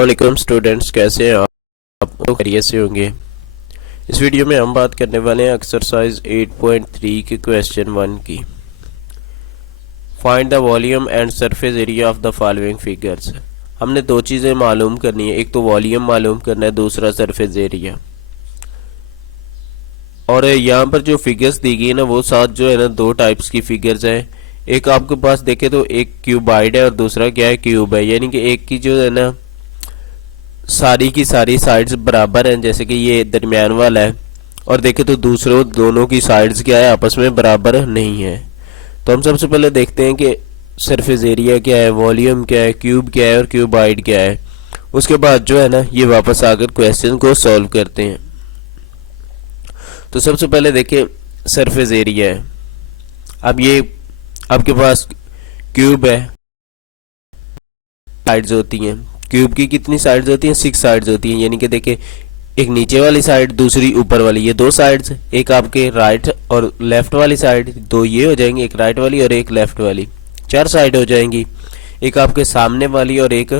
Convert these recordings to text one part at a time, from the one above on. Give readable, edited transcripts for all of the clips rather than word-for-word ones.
वालेकुम स्टूडेंट्स, कैसे हैं आप लोग? खैरियत से होंगे। इस वीडियो में हम बात करने वाले हैं एक्सरसाइज 8.3 के क्वेश्चन 1 की। Find the volume and surface area of the following figures. हमने दो चीज़ें मालूम करनी है, एक तो वॉल्यूम मालूम करना है, दूसरा सरफेस एरिया। और यहाँ पर जो फिगर्स दी गई है ना, वो साथ जो है ना दो टाइप्स की फिगर्स हैं। एक आपके पास देखे तो एक क्यूबाइड है और दूसरा क्या है, क्यूब है। यानी कि एक की जो है ना सारी की सारी साइड्स बराबर हैं, जैसे कि ये दरमियान वाला है, और देखे तो दूसरों दोनों की साइड्स क्या है, आपस में बराबर नहीं है। तो हम सबसे पहले देखते हैं कि सरफेस एरिया क्या है, वॉल्यूम क्या है, क्यूब क्या है और क्यूबाइड क्या है। उसके बाद जो है ना ये वापस आकर क्वेश्चन को सॉल्व करते हैं। तो सबसे पहले देखिए सरफेस एरिया है। अब ये आपके पास क्यूब है, साइड्स होती हैं। क्यूब की कितनी साइड्स होती हैं? 6 साइड्स होती हैं। यानी कि देखिए एक नीचे वाली साइड, दूसरी ऊपर वाली, ये दो साइड्स, एक आपके राइट और लेफ्ट वाली साइड, दो ये हो जाएंगी, एक राइट वाली और एक लेफ्ट वाली, 4 साइड हो जाएंगी। एक आपके सामने वाली और एक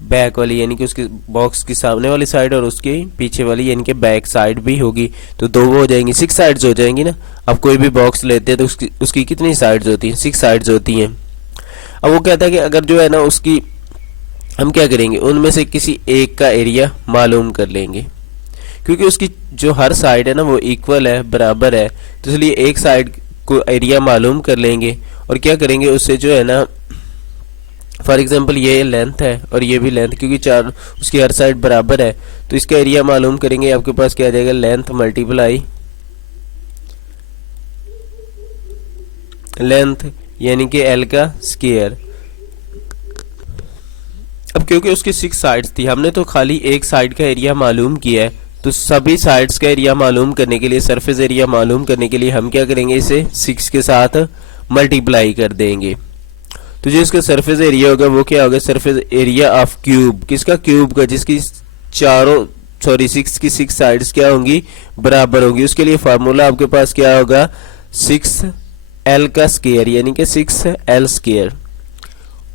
बैक वाली, यानी कि उसके बॉक्स की सामने वाली साइड और उसके पीछे वाली यानी कि बैक साइड भी होगी, तो दो वो हो जाएंगी, 6 साइड्स हो जाएंगी ना। अब कोई भी बॉक्स लेते हैं तो उसकी कितनी साइड्स होती हैं? 6 साइड्स होती हैं। अब वो कहता है कि अगर जो है ना उसकी हम क्या करेंगे, उनमें से किसी एक का एरिया मालूम कर लेंगे, क्योंकि उसकी जो हर साइड है ना वो इक्वल है, बराबर है, तो इसलिए एक साइड को एरिया मालूम कर लेंगे। और क्या करेंगे उससे जो है ना, फॉर एग्जांपल ये लेंथ है और ये भी लेंथ, क्योंकि चार उसकी हर साइड बराबर है, तो इसका एरिया मालूम करेंगे। आपके पास क्या आ जाएगा, लेंथ मल्टीप्लाई लेंथ, यानी कि एल का स्क्वायर। अब क्योंकि उसकी 6 साइड्स थी, हमने तो खाली एक साइड का एरिया मालूम किया है, तो सभी साइड्स का एरिया मालूम करने के लिए, सरफेस एरिया मालूम करने के लिए हम क्या करेंगे, इसे 6 के साथ मल्टीप्लाई कर देंगे। तो जो इसका सरफेस एरिया होगा वो क्या होगा, सरफेस एरिया ऑफ क्यूब। किसका? क्यूब का, जिसकी 6 की 6 साइड्स क्या होंगी, बराबर होंगी। उसके लिए फार्मूला आपके पास क्या होगा, 6L का स्क्वायर, यानी कि 6L स्क्वायर।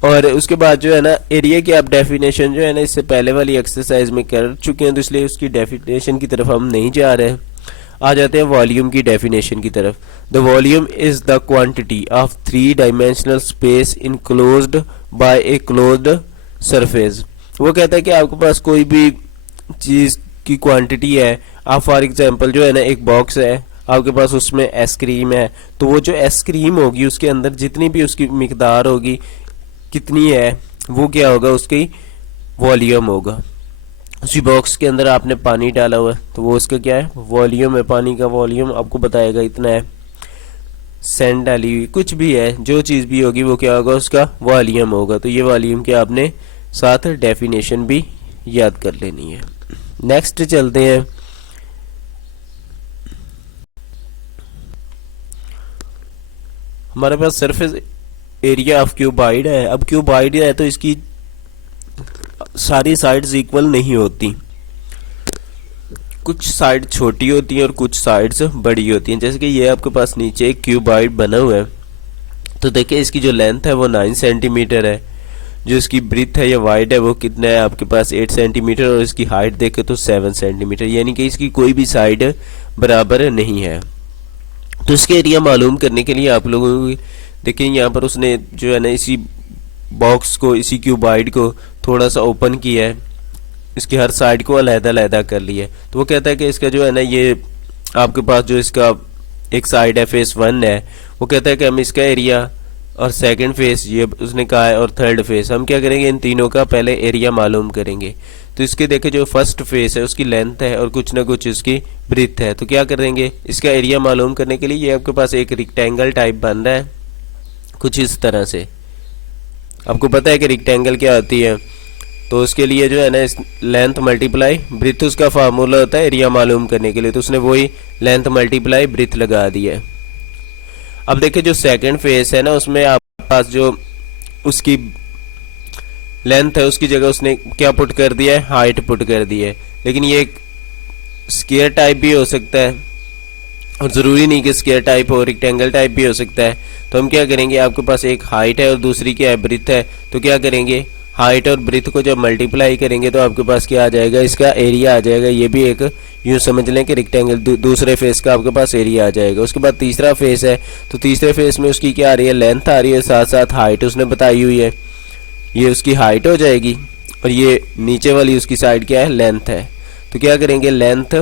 और उसके बाद जो है ना एरिया की आप डेफिनेशन जो है ना इससे पहले वाली एक्सरसाइज में कर चुके हैं, तो इसलिए उसकी डेफिनेशन की तरफ हम नहीं जा रहे हैं। आ जाते हैं वॉल्यूम की डेफिनेशन की तरफ। The volume is the quantity of 3 dimensional space enclosed bye a closed surface. वो कहता है कि आपके पास कोई भी चीज की क्वांटिटी है। आप फॉर एग्जांपल जो है ना एक बॉक्स है आपके पास, उसमें आइसक्रीम है, तो वो जो आइसक्रीम होगी उसके अंदर जितनी भी उसकी मिकदार होगी, कितनी है, वो क्या होगा, उसकी वॉल्यूम होगा। उसी बॉक्स के अंदर आपने पानी डाला हुआ है, तो वो उसका क्या है, वॉल्यूम है। पानी का वॉल्यूम आपको बताएगा इतना है। सैंड डाली हुई, कुछ भी है, जो चीज़ भी होगी वो क्या होगा, उसका वॉल्यूम होगा। तो ये वॉल्यूम के आपने साथ डेफिनेशन भी याद कर लेनी है। नेक्स्ट चलते हैं। हमारे पास सरफेस एरिया ऑफ क्यूबाइड है। अब क्यूबाइड है तो इसकी सारी साइड्स इक्वल नहीं होती, कुछ साइड छोटी होती हैं और कुछ साइड्स बड़ी होती हैं। जैसे कि ये आपके पास नीचे एक क्यूबाइड बना हुआ है, तो देखिए इसकी जो लेंथ है वो 9 सेंटीमीटर है, जो इसकी ब्रीथ है या वाइड है वो कितना है आपके पास 8 सेंटीमीटर, और इसकी हाइट देखे तो 7 सेंटीमीटर, यानी कि इसकी कोई भी साइड बराबर नहीं है। तो इसके एरिया मालूम करने के लिए आप लोगों को देखिए यहाँ पर उसने जो है ना इसी बॉक्स को, इसी क्यूबाइड को थोड़ा सा ओपन किया है, इसकी हर साइड को अलग-अलग कर लिया है। तो वो कहता है कि इसका जो है ना ये आपके पास जो इसका एक साइड है, फेस 1 है, वो कहता है कि हम इसका एरिया और सेकंड फेस ये उसने कहा है, और थर्ड फेस हम क्या करेंगे, इन तीनों का पहले एरिया मालूम करेंगे। तो इसके देखे जो फर्स्ट फेस है उसकी लेंथ है और कुछ ना कुछ उसकी ब्रीथ है, तो क्या करेंगे, इसका एरिया मालूम करने के लिए ये आपके पास एक रेक्टेंगल टाइप बन रहा है कुछ इस तरह से। आपको पता है कि रेक्टेंगल क्या होती है, तो उसके लिए जो है ना इस लेंथ मल्टीप्लाई ब्रीथ उसका फार्मूला होता है एरिया मालूम करने के लिए, तो उसने वही लेंथ मल्टीप्लाई ब्रीथ लगा दिया है। अब देखिए जो सेकंड फेस है ना उसमें आपके पास जो उसकी लेंथ है उसकी जगह उसने क्या पुट कर दिया है, हाइट पुट कर दी है। लेकिन ये एक स्क्वायर टाइप भी हो सकता है और ज़रूरी नहीं कि स्क्वायर टाइप हो, रेक्टेंगल टाइप भी हो सकता है। तो हम क्या करेंगे, आपके पास एक हाइट है और दूसरी क्या है, ब्रीथ है, तो क्या करेंगे, हाइट और ब्रीथ को जब मल्टीप्लाई करेंगे तो आपके पास क्या आ जाएगा, इसका एरिया आ जाएगा। ये भी एक यूँ समझ लें कि रेक्टेंगल दूसरे फेस का आपके पास एरिया आ जाएगा। उसके बाद तीसरा फेस है, तो तीसरे फेस में उसकी क्या आ रही है, लेंथ आ रही है, साथ साथ हाइट उसने बताई हुई है, ये उसकी हाइट हो जाएगी। और ये नीचे वाली उसकी साइड क्या है, लेंथ है। तो क्या करेंगे, लेंथ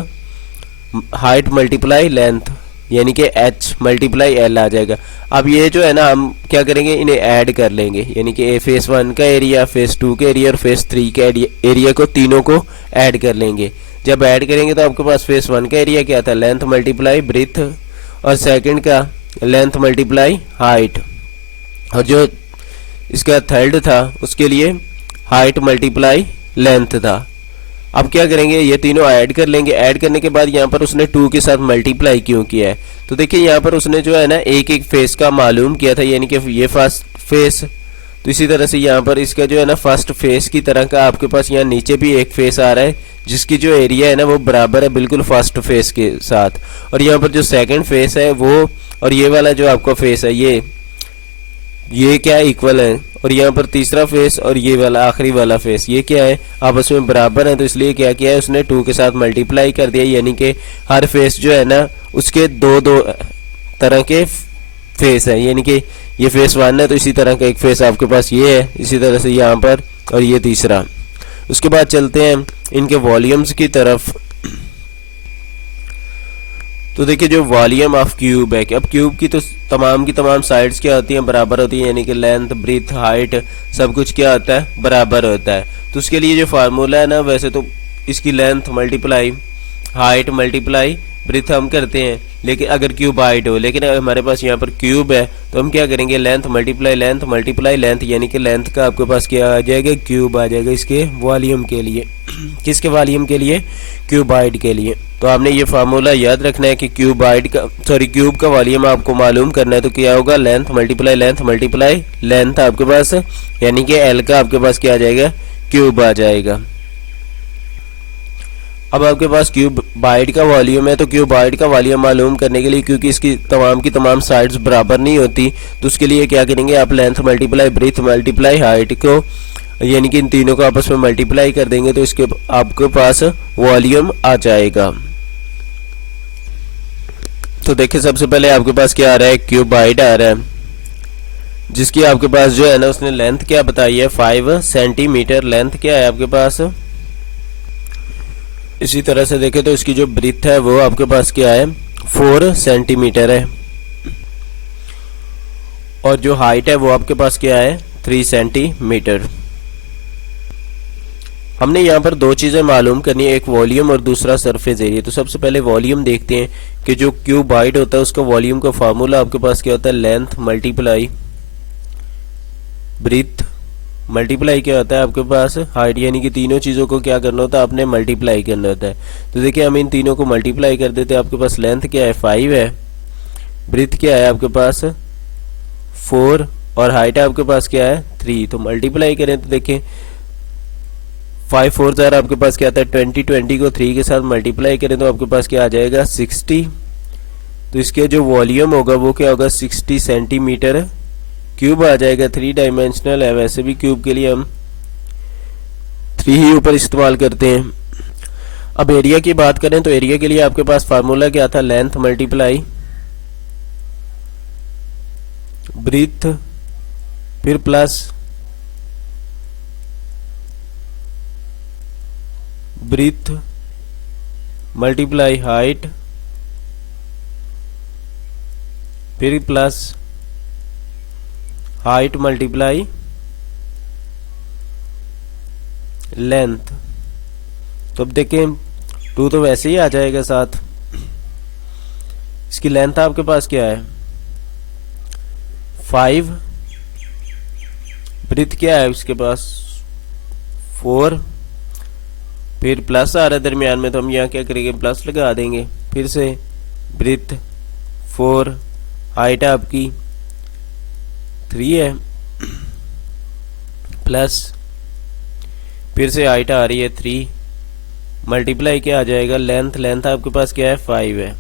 हाइट मल्टीप्लाई लेंथ, यानी कि h मल्टीप्लाई l आ जाएगा। अब ये जो है ना, हम क्या करेंगे, इन्हें ऐड कर लेंगे, यानी कि फेस 1 का एरिया, फेस 2 का एरिया और फेस 3 का एरिया को तीनों को ऐड कर लेंगे। जब ऐड करेंगे तो आपके पास फेस 1 का एरिया क्या था, लेंथ मल्टीप्लाई ब्रीथ, और सेकंड का लेंथ मल्टीप्लाई हाइट, और जो इसका थर्ड था उसके लिए हाइट मल्टीप्लाई लेंथ था। अब क्या करेंगे, ये तीनों ऐड कर लेंगे। ऐड करने के बाद यहाँ पर उसने 2 के साथ मल्टीप्लाई क्यों किया है, तो देखिए यहाँ पर उसने जो है ना एक एक फेस का मालूम किया था, यानी कि ये फर्स्ट फेस, तो इसी तरह से यहाँ पर इसका जो है ना फर्स्ट फेस की तरह का आपके पास यहाँ नीचे भी एक फेस आ रहा है, जिसकी जो एरिया है ना वो बराबर है बिल्कुल फर्स्ट फेस के साथ। और यहाँ पर जो सेकंड फेस है वो, और ये वाला जो आपका फेस है ये क्या है, इक्वल है। और यहाँ पर तीसरा फेस और ये वाला आखिरी वाला फेस ये क्या है, आपस में बराबर है। तो इसलिए क्या किया है उसने 2 के साथ मल्टीप्लाई कर दिया, यानी कि हर फेस जो है ना उसके दो दो तरह के फेस है, यानी कि ये फेस 1 है तो इसी तरह का एक फेस आपके पास ये है, इसी तरह से यहाँ पर, और ये तीसरा। उसके बाद चलते हैं इनके वॉल्यूम्स की तरफ। तो देखिए जो वॉल्यूम ऑफ क्यूब है, अब क्यूब की तो की तमाम साइड्स क्या होती हैं, बराबर होती हैं, यानी कि लेंथ ब्रीथ हाइट सब कुछ क्या होता है, बराबर होता है। तो उसके लिए जो फार्मूला है ना, वैसे तो इसकी length multiply height multiply breadth हम करते हैं, लेकिन अगर क्यूब हाइट हो, लेकिन अगर हमारे पास यहाँ पर क्यूब है तो हम क्या करेंगे, लेंथ मल्टीप्लाई लेंथ, यानी कि लेंथ का आपके पास क्या आ जाएगा, क्यूब आ जाएगा इसके वॉल्यूम के लिए। किसके वॉल्यूम के लिए, क्यूबाइड के लिए। तो आपने ये फार्मूला याद रखना है कि क्यूब का वॉल्यूम आपको मालूम करना है, तो क्या होगा, लेंथ मल्टीप्लाई लेंथ आपके पास, यानी कि एल का आपके पास क्या आ जाएगा, क्यूब आ जाएगा। अब आपके पास क्यूबाइड का वॉल्यूम है, तो क्यूबाइड का वॉल्यूम मालूम करने के लिए, क्योंकि इसकी तमाम साइड्स बराबर नहीं होती, तो उसके लिए क्या करेंगे आप, length multiply breadth multiply height को, यानी कि इन तीनों को आपस में मल्टीप्लाई कर देंगे, तो इसके आपके पास वॉल्यूम आ जाएगा। तो देखिए सबसे पहले आपके पास क्या आ रहा है, क्यूबाइड आ रहा है, जिसकी आपके पास जो है ना उसने लेंथ क्या बताई है, 5 सेंटीमीटर लेंथ क्या है आपके पास। इसी तरह से देखें तो इसकी जो ब्रीथ है वो आपके पास क्या है, 4 सेंटीमीटर है, और जो हाइट है वो आपके पास क्या है, 3 सेंटीमीटर। हमने यहाँ पर दो चीज़ें मालूम करनी है, एक वॉल्यूम और दूसरा सरफेस एरिया। तो सबसे पहले वॉल्यूम देखते हैं कि जो क्यूबाइड होता है उसका वॉल्यूम का फार्मूला आपके पास क्या होता है, लेंथ मल्टीप्लाई ब्रीथ मल्टीप्लाई क्या होता है आपके पास, हाइट, यानी कि तीनों चीज़ों को क्या करना होता है, आपने मल्टीप्लाई करना होता है। तो देखिए हम इन तीनों को मल्टीप्लाई कर देते हैं, आपके पास लेंथ क्या है, 5 है, ब्रीथ क्या है आपके पास 4, और हाइट आपके पास क्या है 3। तो मल्टीप्लाई करें तो देखें 5 4 ज़ार आपके पास क्या आता है 20 को 3 के साथ मल्टीप्लाई करें तो आपके पास क्या आ जाएगा 60। तो इसके जो वॉल्यूम होगा वो क्या होगा 60 सेंटीमीटर क्यूब आ जाएगा। 3 डायमेंशनल है, वैसे भी क्यूब के लिए हम 3 ही ऊपर इस्तेमाल करते हैं। अब एरिया की बात करें तो एरिया के लिए आपके पास फार्मूला क्या था, लेंथ मल्टीप्लाई ब्रीथ फिर प्लस ब्रीथ मल्टीप्लाई हाइट फिर प्लस हाइट मल्टीप्लाई लेंथ। तो अब देखें 2 तो वैसे ही आ जाएगा साथ। इसकी लेंथ आपके पास क्या है 5, ब्रीथ क्या है उसके पास 4, फिर प्लस आ रहा है दरमियान में तो हम यहाँ क्या करेंगे प्लस लगा देंगे, फिर से ब्रीथ 4, हाइट आपकी 3 है प्लस फिर से हाइट आ रही है 3 मल्टीप्लाई क्या आ जाएगा लेंथ आपके पास क्या है 5 है,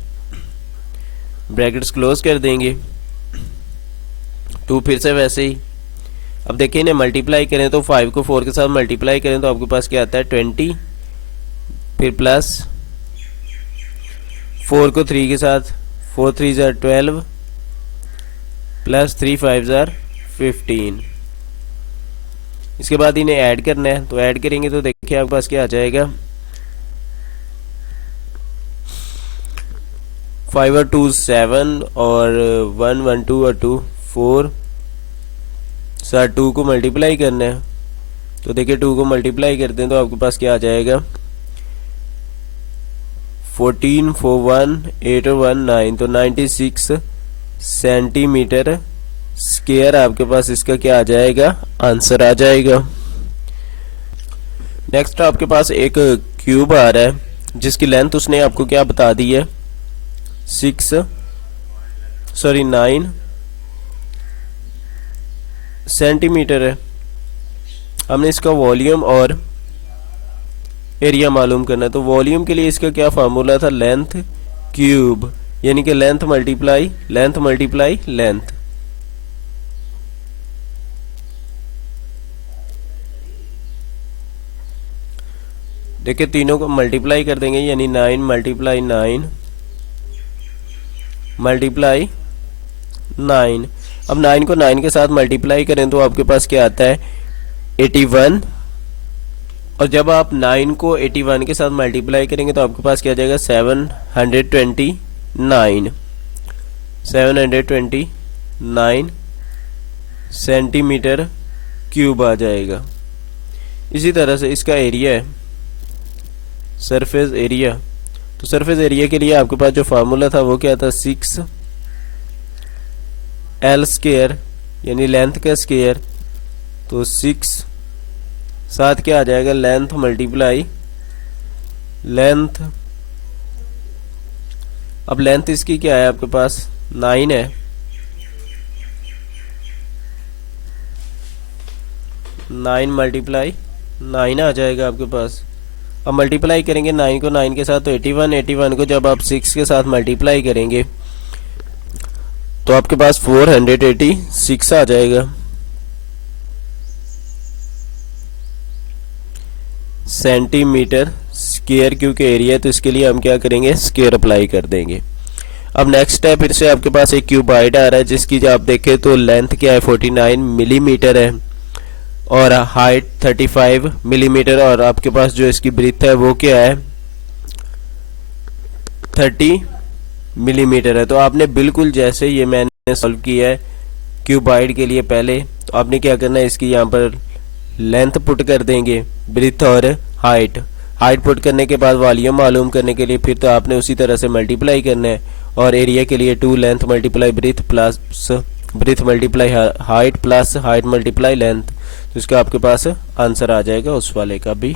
ब्रैकेट्स क्लोज कर देंगे। 2 फिर से वैसे ही अब देखिए इन्हें मल्टीप्लाई करें तो 5 को 4 के साथ मल्टीप्लाई करें तो आपके पास क्या आता है 20, फिर प्लस 4 को 3 के साथ 4 3 जार 12 प्लस 3 5 जार 15। इसके बाद इन्हें ऐड करना है, तो ऐड करेंगे तो देखिए आपके पास क्या आ जाएगा 5 और 2 7 और 1 1 2 और 2 4 साथ 2 को मल्टीप्लाई करना है, तो देखिए 2 को मल्टीप्लाई करते हैं तो आपके पास क्या आ जाएगा 14 4 1 8 और 1 9, तो 96 सेंटीमीटर स्क्वायर आपके पास इसका क्या आ जाएगा आंसर आ जाएगा। नेक्स्ट आपके पास एक क्यूब आ रहा है जिसकी लेंथ उसने आपको क्या बता दी है 9 सेंटीमीटर है। हमने इसका वॉल्यूम और एरिया मालूम करना है, तो वॉल्यूम के लिए इसका क्या फार्मूला था लेंथ क्यूब, यानी कि लेंथ मल्टीप्लाई लेंथ। देखिए तीनों को मल्टीप्लाई कर देंगे, यानी 9 मल्टीप्लाई 9 मल्टीप्लाई 9। अब 9 को 9 के साथ मल्टीप्लाई करें तो आपके पास क्या आता है 81, और जब आप 9 को 81 के साथ मल्टीप्लाई करेंगे तो आपके पास क्या आ जाएगा 729 सेंटीमीटर क्यूब आ जाएगा। इसी तरह से इसका एरिया है सरफेस एरिया, तो सरफेस एरिया के लिए आपके पास जो फार्मूला था वो क्या था 6L स्क्वायर, यानी लेंथ का स्क्वायर, तो 6 साथ क्या आ जाएगा लेंथ मल्टीप्लाई लेंथ। अब लेंथ इसकी क्या है आपके पास 9 है, 9 मल्टीप्लाई 9 आ जाएगा आपके पास। अब मल्टीप्लाई करेंगे 9 को 9 के साथ तो 81 को जब आप 6 के साथ मल्टीप्लाई करेंगे तो आपके पास 486 आ जाएगा सेंटीमीटर स्क्वायर, क्योंकि एरिया है तो इसके लिए हम क्या करेंगे स्क्वायर अप्लाई कर देंगे। अब नेक्स्ट है फिर से आपके पास एक क्यूबाइड आ रहा है जिसकी जो आप देखें तो लेंथ क्या है 49 मिलीमीटर है और हाइट 35 मिलीमीटर, और आपके पास जो इसकी ब्रीथ है वो क्या है 30 मिलीमीटर है। तो आपने बिल्कुल जैसे ये मैंने सॉल्व किया है क्यूबाइड के लिए पहले, तो आपने क्या करना है इसकी यहाँ पर लेंथ पुट कर देंगे, ब्रीथ और हाइट पुट करने के बाद वॉल्यूम मालूम करने के लिए फिर तो आपने उसी तरह से मल्टीप्लाई करना है, और एरिया के लिए 2 length multiply breadth plus breadth multiply height plus height multiply length, तो इसका आपके पास आंसर आ जाएगा उस वाले का भी।